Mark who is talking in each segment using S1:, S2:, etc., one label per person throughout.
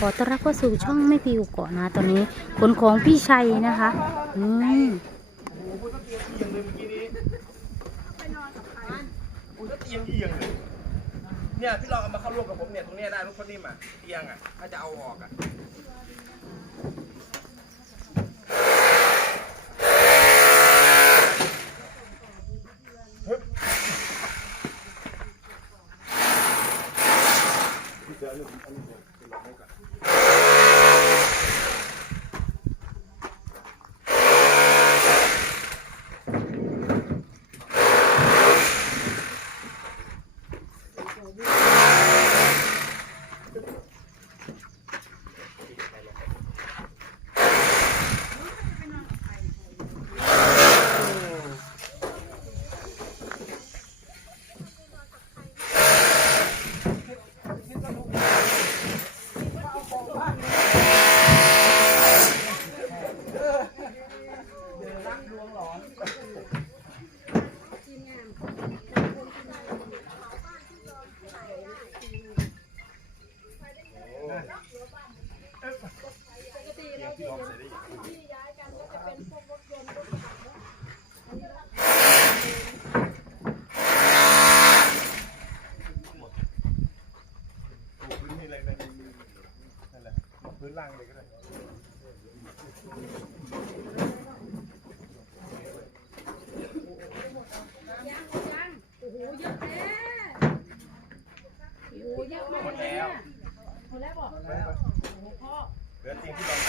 S1: อต้อนรับเข้าสู่ช่องไม่พิวเกาะนะตอนนี้ขนของพี่ชัยนะคะ
S2: เนี่ยพี่ลองเอามาเข้าร่วมกับผมเนี่ยตรงเนี้ยได้ลูกคนนิ่มอ่ะเตียงอ่ะถ้าจะเอาออกอ่ะพื้นล่างเลยก็ได้
S3: โอ้โหเยอะแท้โอ้โหเยอะมาก
S2: หมดแล้ว
S3: หมดแล้วบอก
S2: หมดแล้ว
S3: โอ้โหพ่อ
S2: เหลือเตียงที่ลอง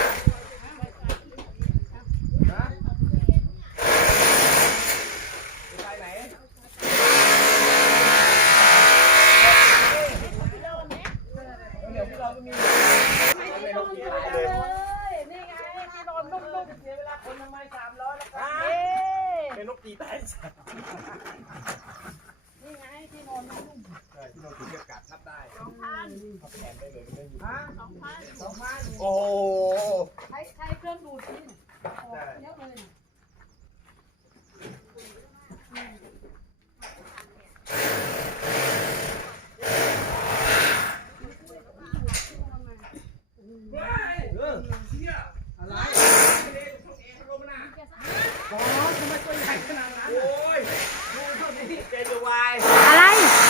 S2: นะไปไหนเดี๋ยวพี่เราก็มีไม่นกกี่อะไรเลย
S3: นี่ไงที่นอนนุ่มๆเสียเวลาคนทำไม300แล้วกัน
S2: เป็นนกตีใต้สัตว์
S3: นี่ไงที่นอนนุ่ม
S2: ใช่ที่เราถึงจะกัดนับได้
S3: 2,000
S2: เอาแผนได้เลยไม่อยู่
S3: 2,000
S2: โอ้โห
S3: ใช้เครื่องดูดนี่ออกเยอะเลย
S1: อะไร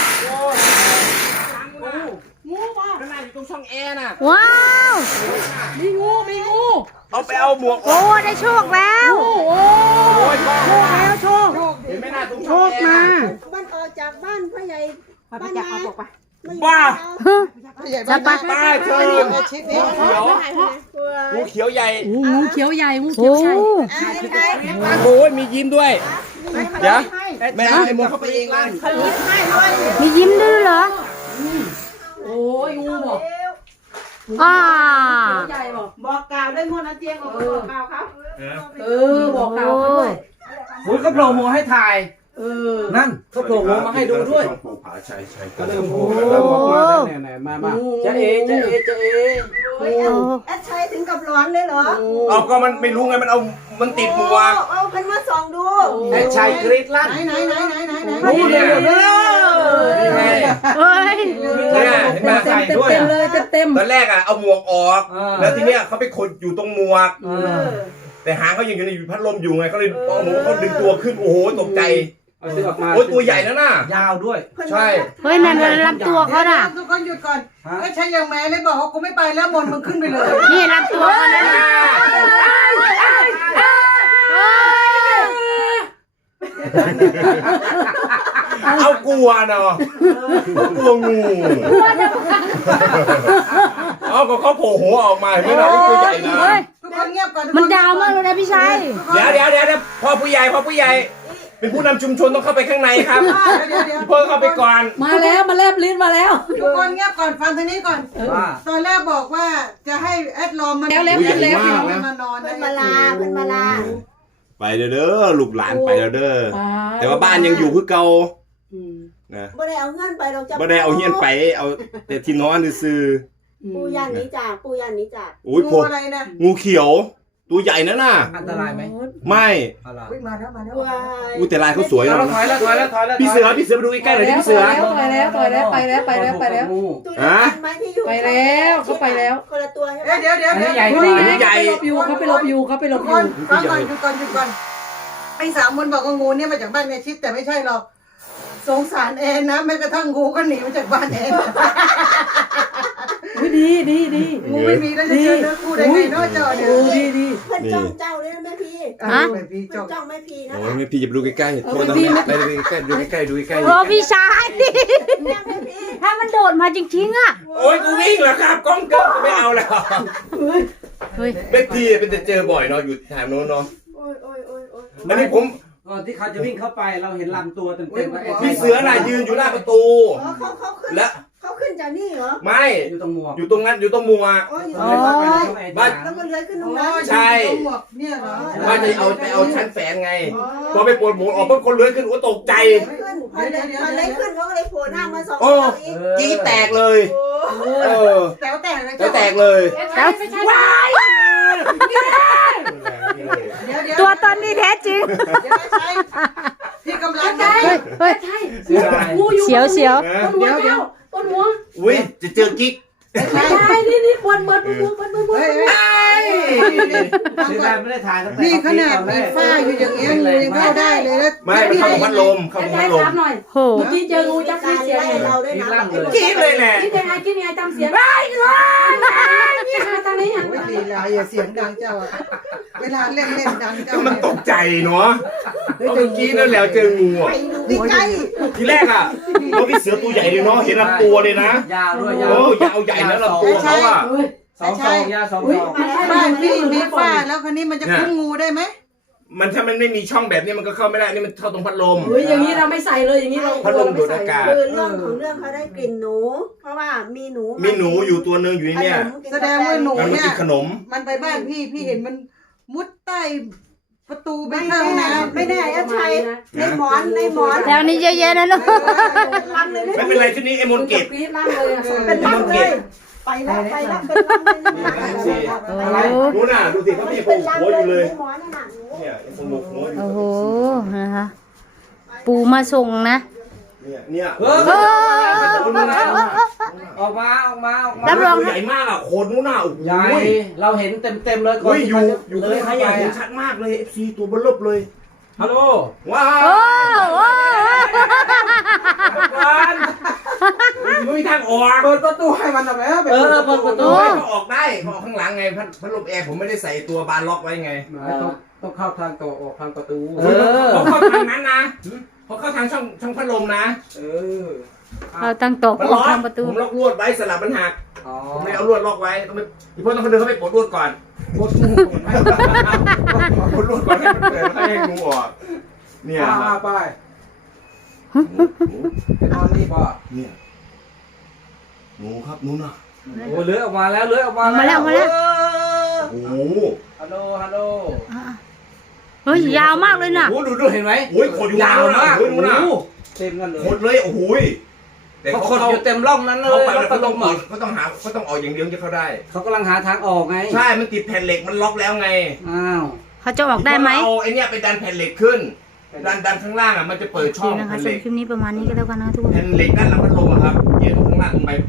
S3: งูป่ะ
S2: ข้างในอยู่ตรงช่องแอร์น่ะ
S1: ว้าว
S3: มีงู
S2: เอาไปเอาหมวกอ
S1: โอ้
S2: อก
S1: ได้โชคแล้ว
S3: โอ้โห
S2: โอ้ยพ่อ
S3: โชคแล้วโชค
S2: เห็นไหมน่ะตรง
S1: โช
S2: ช่อง
S1: ค
S2: แอร์
S1: มา
S2: น่ะ
S4: บ้านออกจากบ้านพ่อใหญ่
S3: ไปจับเอาบอกไป
S2: บ้า
S1: จะไป
S2: ป้าเชิญงูเขียวงูเขียวใหญ่
S3: งูเขียวใหญ่งู
S1: โอ้
S3: เขียวใหญ่
S2: โอ้ยมียิ้มด้วย เดี๋ยวแม่เอาไอ้หมวกเข้าไปเองลั่น
S1: มียิ้มด้วยเหรอ
S3: โอ้ยงูบอก
S1: อ่า
S3: ใหญ่บอก
S4: บอกกล่าวด้วยมนต์อาเจียงบอกบอกกล่าวเขา
S3: บอกกล่าวเขาด้วย
S5: อุ้ยเขาโผล่หัวให้ถ่าย นั่นเขาโผล่หัวมาให้ดูด้วย
S2: ภูผาชัยชัย
S5: ก็เริ่มโผล่แล้วบอกมาแล้วเนี่ยมาจะเอ
S4: โอ้ยแอดชัยถึงกับร้อนเลยเหรอ
S2: เอาก็มันไม่รู้ไงมันเอามันติดหมวก
S4: เอาเป็นมาส่องดู
S5: ไอ้ชายกรีดลั่น
S4: ไหน
S2: รู้เนี่ย
S5: นี่ไง
S1: เฮ้ย
S2: เนี่ยเห็นไหม
S5: ใส่ด้วย
S3: เลยเต็ม
S2: ตอนแรกอ่ะเอาหมวกออก แล้วทีเนี้ยเขาไปขดอยู่ตรงหมวก แต่หางเขายังอยู่ในพัดลมอยู่ไงเขาเลยเอาหมวกเขาดึงตัวขึ้นโอ้โหตกใจ
S5: เอาซื้อออกมา
S2: โอ้ยตัวใหญ่แล้วน่ะ
S5: ยาวด้วย
S2: ใช่
S1: เฮ้ยนั่นลำตัวเขาน่ะ
S4: ทุกคนหยุดก่อนไอ้ชัยยังแม่เลยบอกว่ากูไม่ไปแล้วมนต์มึงขึ้นไปเลย
S1: นี่ลำตัวเขานั่นน่ะเฮ้ย
S2: เอากลัวเนาะกลัวงูเอาก็เขาโผล่หัวออกมาเห็นไหมล่ะนี่ตัวใหญ่นะ
S1: เฮ้ย
S4: ทุกคนเงียบก่อน
S1: มันดาวมากเลยนะพี่ชัย
S2: เดี๋ยวพ่อผู้ใหญ่เป็นผู้นำชุมชนต้องเข้าไปข้างในครับ
S4: เดี๋ยว
S2: เพิ่งเข้าไปก่อน
S3: มาแล้วมาแลบลิ้นมาแล้ว
S4: ทุกคนเงียบก่อนฟังทางนี้ก่อน
S5: ว่า
S4: ตอนแรกบอกว่าจะให้แอดลอมมัน
S3: แล้ว
S4: มานอน
S6: เพิ่นมาลาเพิ่นมาลา
S2: ไปเด้อลูกหลานไปเด้อแต่ว่าบ้านยังอยู่คือเก่านะ
S6: บ่ได้เอาเงินไปดอกจ้ะ
S2: ไม่ได้เอาเฮียนไปเอาแต่ที่นอนซื่อ
S6: ปูยันนี้จากปูยันนี้จาก
S2: โอ้ย
S4: งู
S2: พวก
S4: อะไรนะ
S2: งูเขียวตัวใหญ่นะน่ะ
S5: อันตรายไหม
S2: ไม่
S5: อะไร
S4: อุ๊ยมาแล้วมาแล้ว
S6: ว้าย
S2: แต่ลายเขาสวย
S5: เรา
S2: นะ
S5: ถอยแล้วถอยแล้วถอยแล้ว
S2: พี่เสือมาดูใกล้ๆหน่อยดิพี่เสือ
S4: ไปแล้วไปแล้วไปแล้วไปแล้วไปแล้ว
S6: ตัวนี้มันไหมที่อยู่
S4: ไปแล้วเขาไปแล้ว
S6: คนละตัวใช่ไหม
S4: เดี๋ยว
S5: อันนี้ใหญ่ก
S4: ดู
S5: ว่า
S4: นี่
S2: อันนี้
S4: ไง
S2: ใหญ่
S4: เขาไปลบอยู่เขาไปลบอยู่ฟังก่อนดูก่อนดูก่อนไอ้สามคนบอกว่างูเนี่ยมาจากบ้านแม่ชิดแต่ไม่ใช่หรอกสงสารแอนนะแม้กระทั่งงูก็หนีมาจากบ้านแอนดีงูไม่มีแล้วจะเจอเนื้อคู่ได้ไงเนาะเจ้าเนี่ยดี
S6: เพื่อนจ้องเจ้าเนี่ยแม่พี่
S4: พี่
S6: เพื่
S4: เจ้า
S6: อนจ้องแม่พี่นะ
S2: โอ้ยไม่พี่จะไปดูใกล้ๆโทษนะไปดูใกล้ๆดูใกล้ๆดูใกล้
S1: โอ้พี่ชายดิ
S6: แม่พี่
S1: ถ้ามันโดดมาจริงๆอ่ะ
S2: ๆโอ้ยกูวิ่งเหรอครับกล้องเกินไม่เอาแล้ว
S1: เฮ้ย
S2: ไม่พี่เป็นจะเจอบ่อยเนาะอยู่แถวโน้นเนาะ
S6: โอ้ย
S2: อันนี้ผม
S5: ก่อนที่เขาจะวิ่งเข้าไปเราเห็นลำตัวเต็มๆว่า
S2: พี่เสือน่ะยืนอยู่หน้าประตู
S6: เขาขึ้น
S2: และ
S6: เขาขึ้นจากนี่เหรอ
S2: ไม่
S5: อยู่ตรงหมวก
S2: อยู่ตรงนั้นอยู่ตรงมัว
S6: อ๋ออยู่
S1: อ๋
S6: ตร
S1: อ
S6: งนั้น
S2: บ้าน
S6: แล้วก็เลื้อยขึ้นตรง
S4: อ๋อ
S6: นั้น
S2: ใช่
S4: หมวกเนี่ยเหรอ
S2: ว่าจะเอาไปเอาชั้นแฝงไงพอไปปวดหมูออกเพิ่งคนเลื้อยขึ้นโอ้ตกใจ
S6: ขึ้นพอเลื้อยขึ้นเขาก็เลยโผล่หน้ามาสอง
S2: โอ้
S6: เราอีก
S2: จี้แตกเลย
S6: โอ้
S2: เออ
S4: แต๋วแตกเลย
S2: แล้วแตกเลย
S1: ว้าย
S4: เดี๋ยว
S1: ตัวตนนี้แท้จริง
S4: เดี๋ยวใช่พี่กำลัง
S1: เฮ้ยเฮ้ย
S5: เสียดาย
S1: เสียวเสียว
S2: นะ
S4: เดี๋ยว
S3: ต้นหัว
S2: อุ้ยจะเจอกิ๊ก
S4: ใช่
S3: ใช่นี่บน
S4: เฮ้ย
S5: เสียดายไม่ได้ถ่ายตั้งแต่
S4: นี่ขนาดมีฝ้าอยู่อย่างเงี้ยงูยังเข้าได้เลยแล้ว
S2: ไม่มันเข้ากับพัดลมเข้ากับพัดลม
S3: หน่อย
S1: โห
S3: เมื่อกี้เจองูจับ
S6: การ
S3: เสียง
S6: ไล่เราด้วยนะ
S2: กิ๊กเลยแหละ
S3: คิดยังไงจำเสียงได้ทางนี้
S4: โอ้ยดีลายอย่าเสียงดังเจ้าอะเวลาเล่นดังเจ้า
S2: ก็มันตกใจเนาะเมื่อกี้นั่นแหละเจองู
S6: ไป
S2: อ่ะ
S6: ดูใกล้
S2: ทีแรกอ่ะว่าพี่เสือตัวใหญ่เลยเนาะเห็นลำตัวเลยนะ
S5: ยาวด้วยยาว
S2: โอ้ยาวใหญ่นะลำตัวเขาอ่ะ
S5: สองยาวสอง
S4: บ้านพี่มีฝ้าแล้วคันนี้มันจะคุ้มงูได้ไหม
S2: มันถ้ามันไม่มีช่องแบบนี้มันก็เข้าไม่ได้นี่มันเข้าตรงพัดลม
S3: เฮ้ยอย่างนี้เราไม่ใส่เลยอย่างนี้เรา
S2: พัดลมดูดอากาศ
S6: คือเรื่องของเรื่องเขาได้กลิ่นหนู เพราะว่ามีหนู
S2: มีหนูอยู่ตัวหนึงอยู่ในเนี่ย
S4: แสดงว่าหนู
S2: มันมา
S4: เนี่ย
S2: กินขนม
S4: มันไปบ้านพี่เห็นมันมุดใต้ประตูไป
S6: ไม่
S4: เข้าห้อง
S6: แน่
S4: น้ำ
S6: ไม่แน่ไอ้ชัยในหมอน
S1: แถวนี้เยอะแยะนะลูก
S6: ลังเลย
S2: ไม่เป็นไรชุดนี้ไอ้มนต์เก็บ
S3: กรี๊ดลั่นเลย
S6: เป็นลังเลยไปแล้วเป็นลังเลย
S2: อะไรดูน่ะดูสิเขาไม่ปลูกหัวอยู่เลย
S6: หมอนน่ะหนู
S2: เนี่ยไอ้ปลูกหัวอยู่
S1: โอ้โหนะคะปูมาส่งนะ
S2: เนี่ย
S5: เฮ้ย
S1: โอ้
S5: ออกมา
S1: รับรอง
S2: ตัวใหญ่มากอ่ะโคนนู้นน่ะโอ้โห
S5: ใหญ่เราเห็นเต็มเลย
S2: อุ้ยอยู่
S5: เล
S2: เลย ย
S5: เข้า
S2: เขา
S5: ไป
S2: เห็นชัดมากเลย FC ตัวเบลลบเลย
S5: ฮัลโหล
S2: ว้า
S1: โอ้
S2: ว
S1: โอ้
S2: ไม่มีทางออก
S4: เปิดประตูให้มันออกแล้วแบบ
S5: เปิดประตู
S2: เขาออกได้เขาออกข้างหลังไงพัดลมแอร์ผมไม่ได้ใส่ตัวบานล็อกไว้ไง
S5: ต้องเข้าทางตัวออกทางประตู
S2: เขาเข้าทางนั้นนะเขาเข้าทางช่องพัดลมนะ
S1: เราตั้งตก
S2: มัน
S1: อ
S2: ล็
S1: อ
S2: อก ก
S1: ทางประตู
S2: ผมล็อกลวดไว้สลับมันหัก
S5: อ๋อ
S2: ผมเลยเอาลวดล็อกไว้ต้องไปพี่พ่อต้องเดินเข้าไปปลดลวดก่อน
S5: กดงู
S2: ปลดลวดก่อนให้มันเดินให้งูออกเนี่ย
S5: ไปนอนนี่ป่ะ
S2: เนี่ยงูครับนู้นน่ะ
S5: โอ้เลื้อยออกมาแล้วเลื้อยออกมา
S1: มาแล้วมาแล้ว
S2: โอ้โห
S5: ฮัลโหลฮัลโหล
S1: เฮ้ยยาวมากเลยน่ะ
S5: โอ้ดูเห็นไหม
S2: โอ้ยขดอยู่
S5: ยาวมาก
S2: โอ้ยนู้นน่ะ
S5: เต็มกันเลย
S2: ขดเลยโอ้โหแต่
S5: เขา
S2: เขา
S5: ขดอยู่เต็มร่องนั้นเล
S2: เขา
S5: ย
S2: ไป
S5: ร
S2: แล้
S5: ถ
S2: ว
S5: พั
S2: เขา
S5: ดล
S2: ต้อง
S5: ม
S2: เขาต้องหาเขาต้องออกอย่างเดียวจะเข้าได้
S5: เขากำลังหาทางออกไง
S2: ใช่มันติดแผ่นเหล็กมันล็อกแล้วไง
S5: อ้าว
S1: เขาจะออกได้ไหม
S2: เอาไอ้เนี่ยไปดันแผ่นเหล็กขึ้นดันข้างล่างอ่ะมันจะเปิดช่อง
S1: นะคะ
S2: แผ่น
S1: สำห
S2: เหล็
S1: รับ
S2: ก
S1: คลิปนี้ประมาณนี้ก็แล้วกันนะทุกคน
S2: แผ่นเหล็กด้านหลังพัดลมอะครับเหยียดข้างล่างลงไป